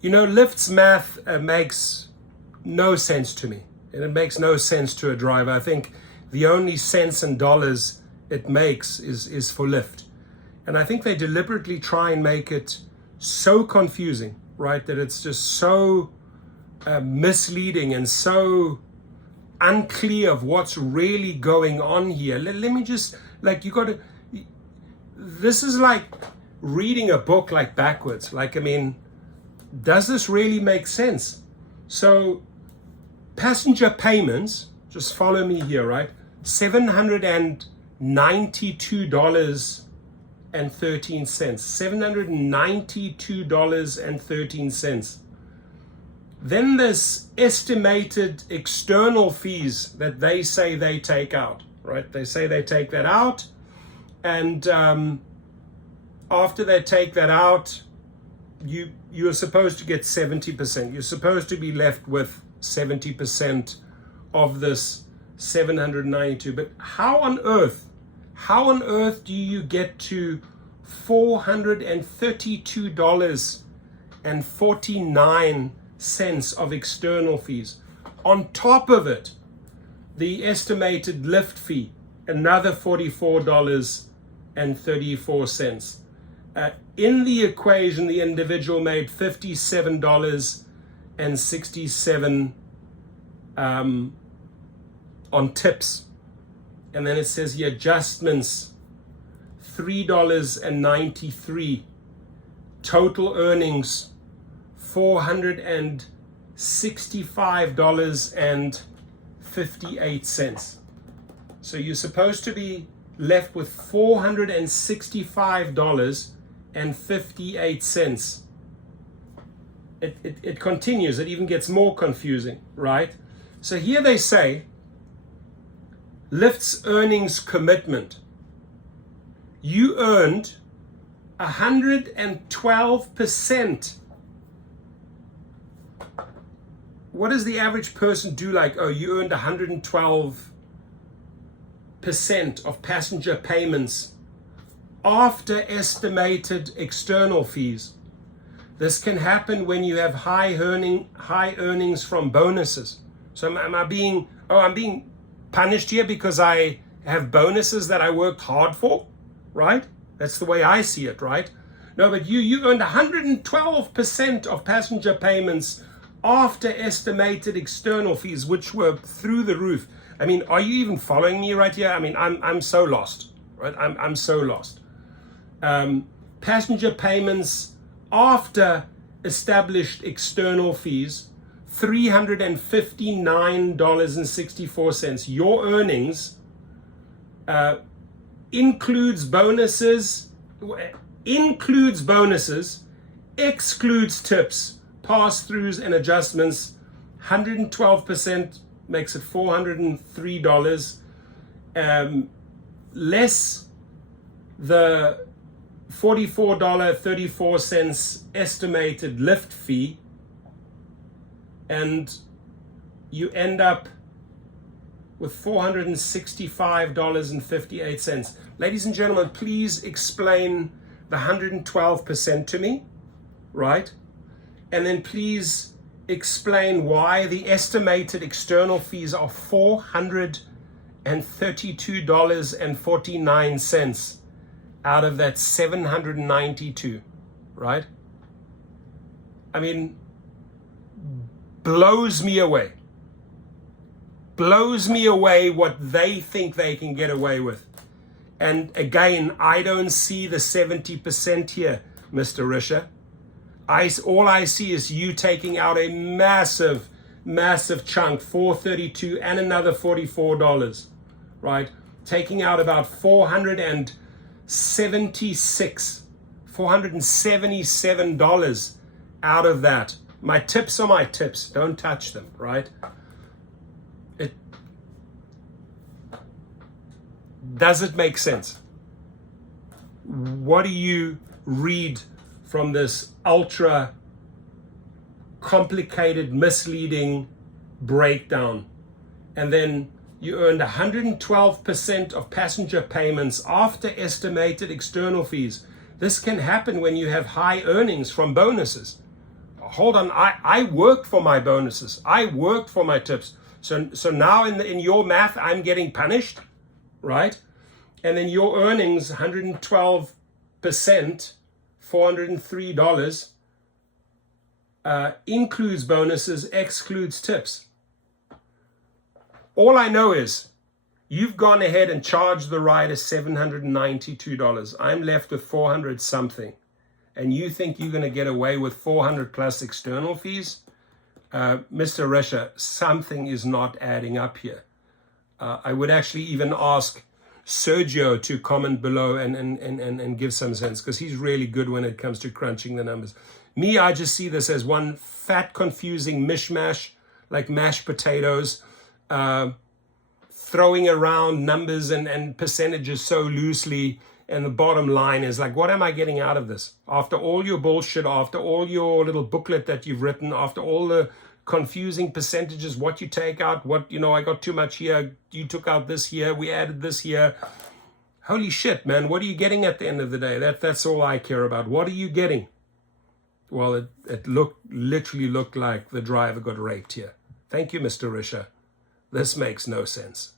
You know, Lyft's math makes no sense to me. And it makes no sense to a driver. I think the only cents and dollars it makes is for Lyft. And I think they deliberately try and make it so confusing, right? That it's just so misleading and so unclear of what's really going on here. Let me just, like, this is like reading a book like backwards. Like, I mean, does this really make sense? So passenger payments, just follow me here, right? $792.13. $792.13. Then there's estimated external fees that they say they take out, right? They say they take that out, and after they take that out, you're supposed to get 70%. You're supposed to be left with 70% of this 792. But how on earth do you get to $432.49 of external fees? On top of it, the estimated Lyft fee, another $44.34. In the equation, the individual made $57.67 on tips. And then it says the adjustments, $3.93. Total earnings, $465.58. So you're supposed to be left with $465.58. It continues. It even gets more confusing, right? So here they say, Lyft's earnings commitment. You earned 112%. What does the average person do? Like, oh, you earned 112% of passenger payments after estimated external fees. This can happen when you have high earnings from bonuses. So I'm being punished here because I have bonuses that I worked hard for, right? That's the way I see it, right? No, but you earned 112% of passenger payments after estimated external fees, which were through the roof. I mean, are you even following me right here? I mean, I'm so lost, right? I'm so lost. Passenger payments after established external fees, $359.64. Your earnings includes bonuses, excludes tips, pass-throughs and adjustments. 112% makes it $403. Less the $44.34 estimated Lyft fee, and you end up with $465.58. Ladies and gentlemen, please explain the 112% to me, right? And then please explain why the estimated external fees are $432.49 out of that 792, right? I mean, blows me away. Blows me away what they think they can get away with. And again, I don't see the 70% here, Mr. Risher. All I see is you taking out a massive chunk, $432 and another $44, right? Taking out about $477 out of that. My tips are my tips. Don't touch them, right? Does it make sense? What do you read from this ultra complicated, misleading breakdown? And then you earned 112% of passenger payments after estimated external fees. This can happen when you have high earnings from bonuses. hold on, I worked for my bonuses. I worked for my tips. So now in your math, I'm getting punished, right? And then your earnings, 112%, $403, includes bonuses, excludes tips. All I know is you've gone ahead and charged the rider $792. I'm left with 400 something. And you think you're going to get away with 400 plus external fees? Mr. Risher, something is not adding up here. I would actually even ask Sergio to comment below and give some sense, because he's really good when it comes to crunching the numbers. Me, I just see this as one fat, confusing mishmash, like mashed potatoes, throwing around numbers and percentages so loosely. And the bottom line is like, what am I getting out of this? After all your bullshit, after all your little booklet that you've written, after all the confusing percentages, what you take out, what, I got too much here, you took out this here, we added this here. Holy shit, man, what are you getting at the end of the day? That's all I care about. What are you getting? Well, it literally looked like the driver got raped here. Thank you, Mr. Risher. This makes no sense.